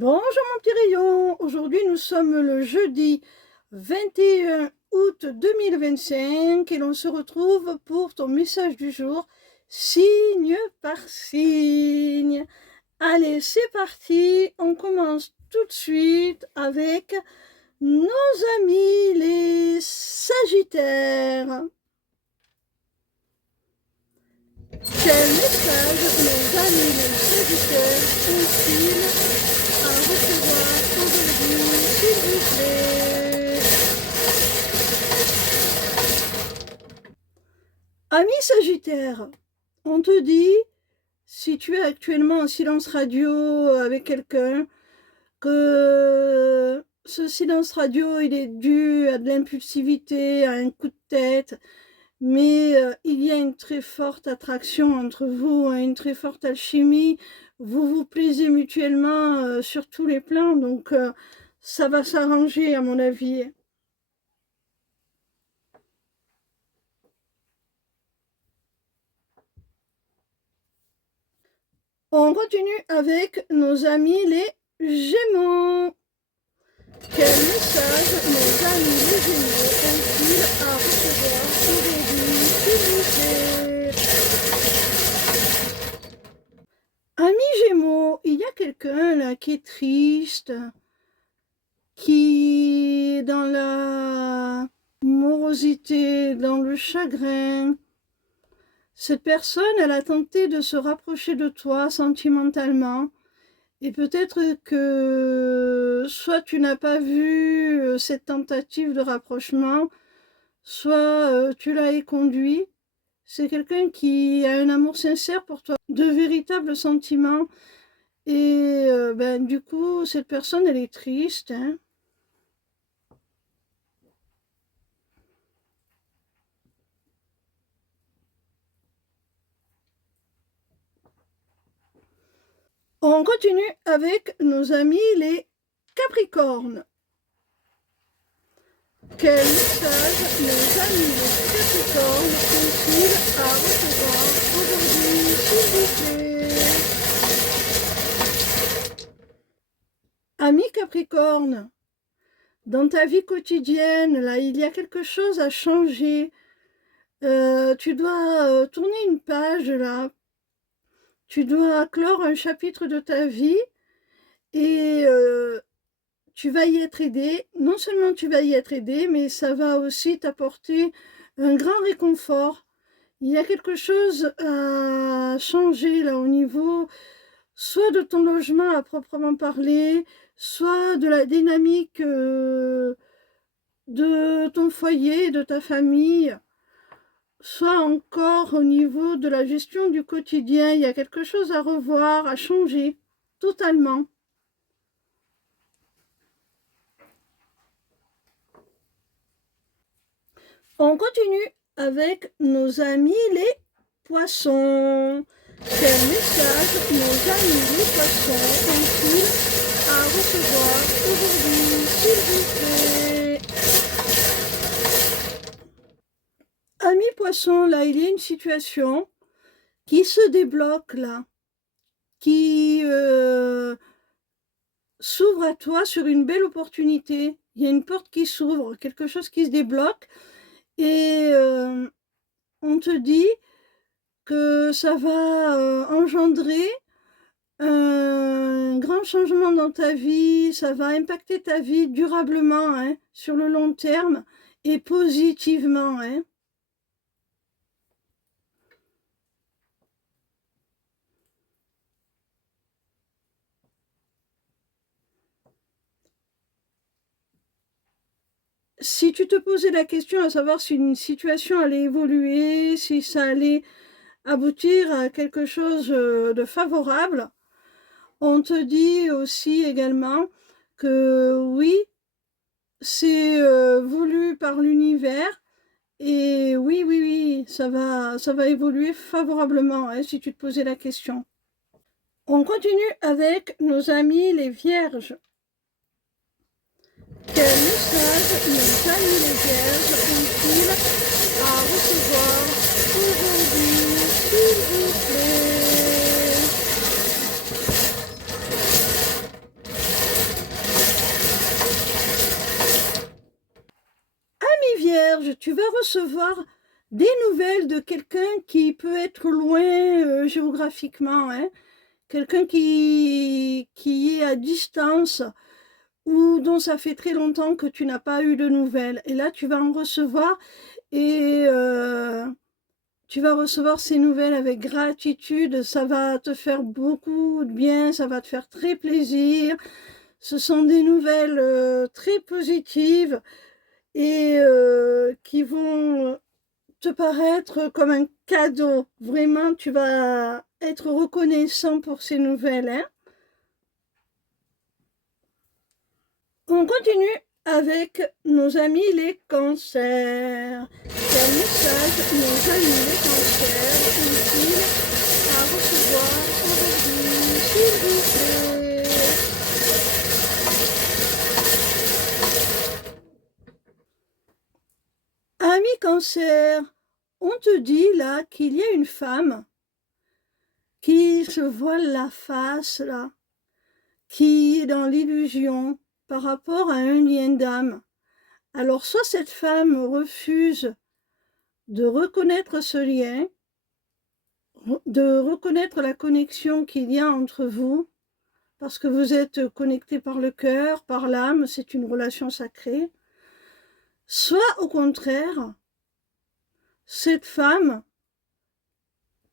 Bonjour mon petit rayon, aujourd'hui nous sommes le jeudi 21 août 2025 et l'on se retrouve pour ton message du jour, signe par signe. Allez, c'est parti, on commence tout de suite avec nos amis les Sagittaires. Quel message nos amis les Sagittaires ont-ils à recevoir aujourd'hui, s'il vous plaît? Amis Sagittaires, on te dit, si tu es actuellement en silence radio avec quelqu'un, que ce silence radio, il est dû à de l'impulsivité, à un coup de tête, mais il y a une très forte attraction entre vous, une très forte alchimie. Vous vous plaisez mutuellement sur tous les plans, donc ça va s'arranger à mon avis. On continue avec nos amis les Gémeaux. Quel message nos amis les Gémeaux ont-ils à recevoir aujourd'hui, s'il vous plaît? Amis Gémeaux, il y a quelqu'un là qui est triste, qui est dans la morosité, dans le chagrin. Cette personne, elle a tenté de se rapprocher de toi sentimentalement. Et peut-être que soit tu n'as pas vu cette tentative de rapprochement, soit tu l'as éconduit. C'est quelqu'un qui a un amour sincère pour toi, de véritables sentiments. Et du coup, cette personne, elle est triste. Hein. On continue avec nos amis les Capricornes. Quel message nos amis les Capricornes ont-ils à recevoir aujourd'hui, s'il vous plaît? Amis Capricorne, dans ta vie quotidienne, là, il y a quelque chose à changer. Tu dois tourner une page, là. Tu dois clore un chapitre de ta vie et tu vas y être aidé. Non seulement tu vas y être aidé, mais ça va aussi t'apporter un grand réconfort. Il y a quelque chose à changer là au niveau soit de ton logement à proprement parler, soit de la dynamique de ton foyer, de ta famille, soit encore au niveau de la gestion du quotidien. Il y a quelque chose à revoir, à changer totalement. On continue avec nos amis les poissons. Quel message nos amis les poissons ont-ils à recevoir aujourd'hui, s'il vous plaît? Amis poissons, là, il y a une situation qui se débloque, là, qui s'ouvre à toi sur une belle opportunité. Il y a une porte qui s'ouvre, quelque chose qui se débloque. Et on te dit que ça va engendrer un grand changement dans ta vie, ça va impacter ta vie durablement, hein, sur le long terme et positivement. Hein. Si tu te posais la question à savoir si une situation allait évoluer, si ça allait aboutir à quelque chose de favorable, on te dit aussi également que oui, c'est voulu par l'univers et oui, ça va évoluer favorablement, hein, si tu te posais la question. On continue avec nos amis les Vierges. Quel message nos amis les Vierges ont-ils à recevoir aujourd'hui, s'il vous plaît? message, tu vas recevoir des nouvelles de quelqu'un qui peut être loin géographiquement, hein, quelqu'un qui est à distance ou dont ça fait très longtemps que tu n'as pas eu de nouvelles. Et là, tu vas en recevoir et tu vas recevoir ces nouvelles avec gratitude. Ça va te faire beaucoup de bien, ça va te faire très plaisir. Ce sont des nouvelles très positives et qui vont te paraître comme un cadeau. Vraiment, tu vas être reconnaissant pour ces nouvelles, hein. On continue avec nos amis les cancers. Quel message nos amis les cancers ont-ils à recevoir aujourd'hui, s'il vous plaît? Amis cancer, on te dit là qu'il y a une femme qui se voile la face là, qui est dans l'illusion par rapport à un lien d'âme. Alors soit cette femme refuse de reconnaître ce lien, de reconnaître la connexion qu'il y a entre vous, parce que vous êtes connectés par le cœur, par l'âme, c'est une relation sacrée. Soit au contraire, cette femme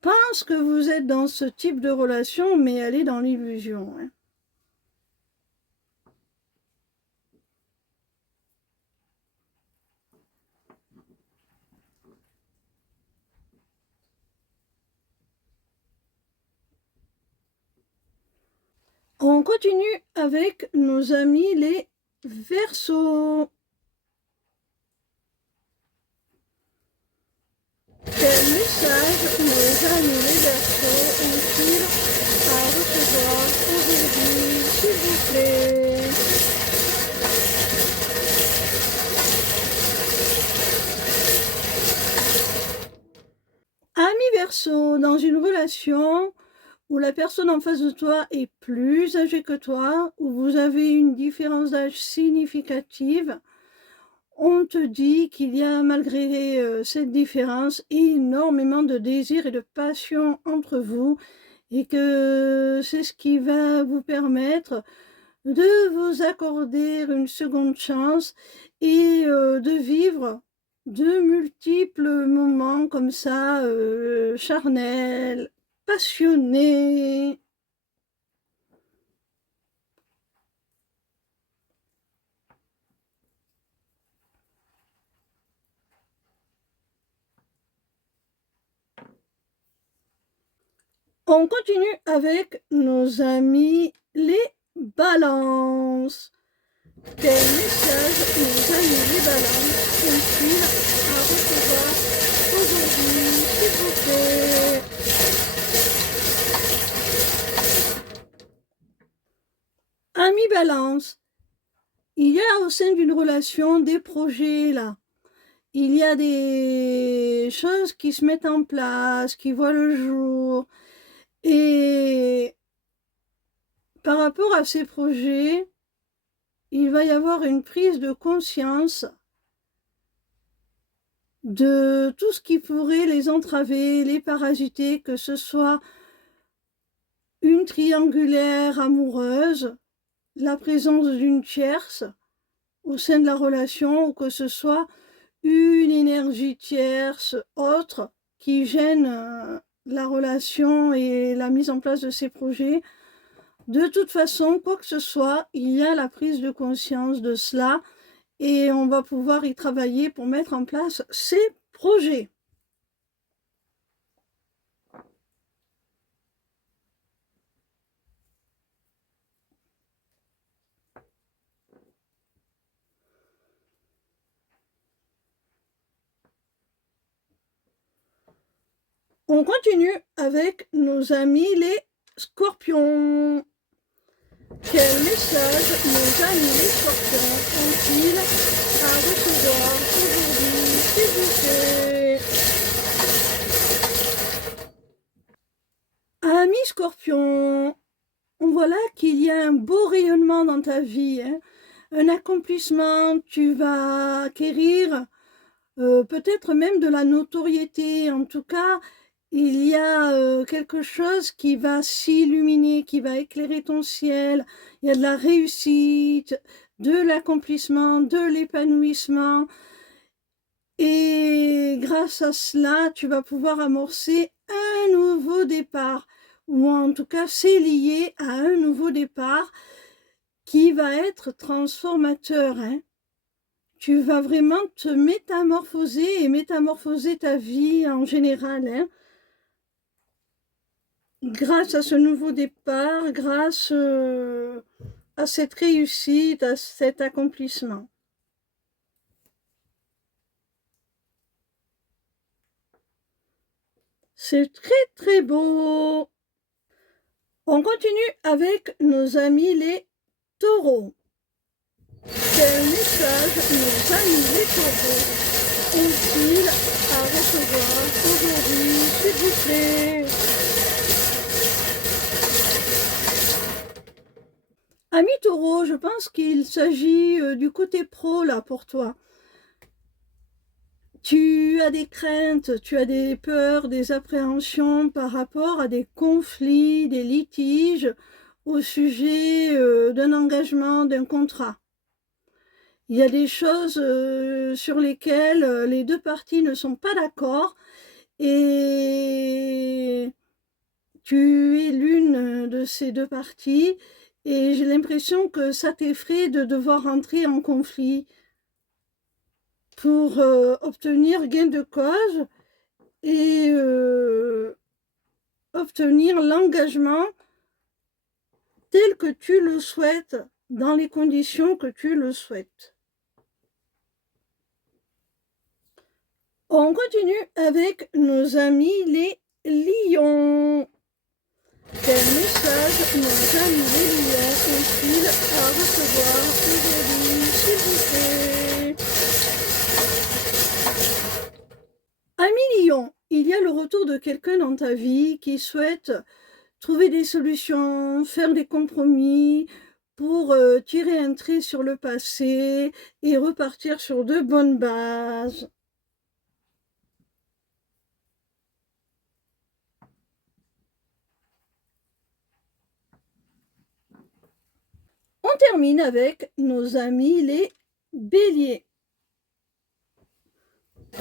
pense que vous êtes dans ce type de relation, mais elle est dans l'illusion, hein. On continue avec nos amis les Verseaux. Quel message nos amis les Verseaux ont-ils à recevoir aujourd'hui, s'il vous plaît? Ami Verseau, dans une relation où la personne en face de toi est plus âgée que toi, où vous avez une différence d'âge significative, on te dit qu'il y a malgré cette différence énormément de désir et de passion entre vous et que c'est ce qui va vous permettre de vous accorder une seconde chance et de vivre de multiples moments comme ça, charnels, passionnés. On continue avec nos amis les balances. Quel message nos amis les balances ont-ils à recevoir aujourd'hui, s'il vous plaît? Amis balance, il y a au sein d'une relation des projets là. Il y a des choses qui se mettent en place, qui voient le jour. Et par rapport à ces projets, il va y avoir une prise de conscience de tout ce qui pourrait les entraver, les parasiter, que ce soit une triangulaire amoureuse, la présence d'une tierce au sein de la relation, ou que ce soit une énergie tierce autre qui gêne la relation et la mise en place de ces projets. De toute façon, quoi que ce soit, il y a la prise de conscience de cela et on va pouvoir y travailler pour mettre en place ces projets. On continue avec nos amis les scorpions. Quel message nos amis les scorpions ont-ils à recevoir aujourd'hui, s'il vous plaît? Amis scorpions, on voit là qu'il y a un beau rayonnement dans ta vie, hein, un accomplissement, tu vas acquérir peut-être même de la notoriété. En tout cas, il y a quelque chose qui va s'illuminer, qui va éclairer ton ciel. Il y a de la réussite, de l'accomplissement, de l'épanouissement. Et grâce à cela, tu vas pouvoir amorcer un nouveau départ. Ou en tout cas, c'est lié à un nouveau départ qui va être transformateur, hein. Tu vas vraiment te métamorphoser et métamorphoser ta vie en général, hein, grâce à ce nouveau départ, grâce à cette réussite, à cet accomplissement. C'est très très beau. On continue avec nos amis les taureaux. Quel message nos amis les taureaux ont-ils à recevoir aujourd'hui, s'il vous plaît? Ami taureau, je pense qu'il s'agit du côté pro là pour toi. Tu as des craintes, tu as des peurs, des appréhensions par rapport à des conflits, des litiges au sujet d'un engagement, d'un contrat. Il y a des choses sur lesquelles les deux parties ne sont pas d'accord et tu es l'une de ces deux parties et j'ai l'impression que ça t'effraie de devoir entrer en conflit pour obtenir gain de cause et obtenir l'engagement tel que tu le souhaites, dans les conditions que tu le souhaites. On continue avec nos amis les lions. Quel message nos amis les lions ont-ils à recevoir aujourd'hui, s'il vous plaît? Ami lion, il y a le retour de quelqu'un dans ta vie qui souhaite trouver des solutions, faire des compromis pour tirer un trait sur le passé et repartir sur de bonnes bases. On termine avec nos amis les béliers.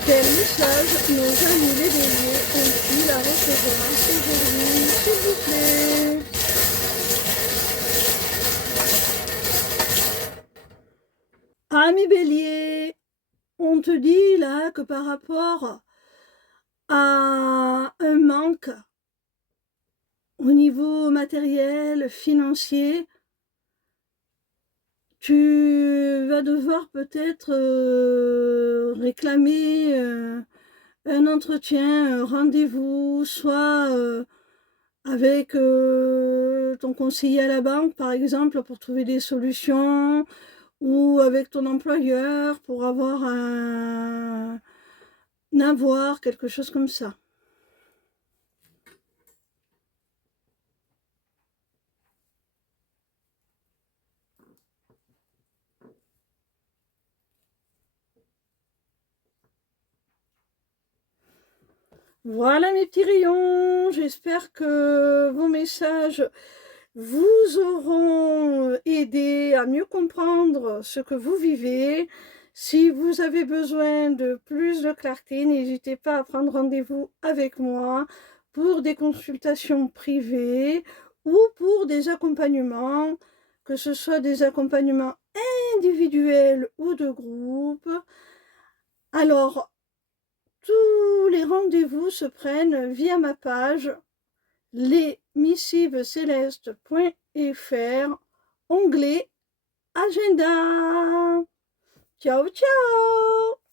Quel message nos amis les béliers ont-ils à recevoir aujourd'hui, s'il vous plaît? Amis béliers, on te dit là que par rapport à un manque au niveau matériel, financier, tu vas devoir peut-être réclamer un entretien, un rendez-vous, soit avec ton conseiller à la banque, par exemple, pour trouver des solutions, ou avec ton employeur pour avoir un avoir, quelque chose comme ça. Voilà mes petits rayons, j'espère que vos messages vous auront aidé à mieux comprendre ce que vous vivez. Si vous avez besoin de plus de clarté, n'hésitez pas à prendre rendez-vous avec moi pour des consultations privées ou pour des accompagnements, que ce soit des accompagnements individuels ou de groupe. Alors, tous les rendez-vous se prennent via ma page lesmissivescélestes.fr, onglet agenda. Ciao, ciao!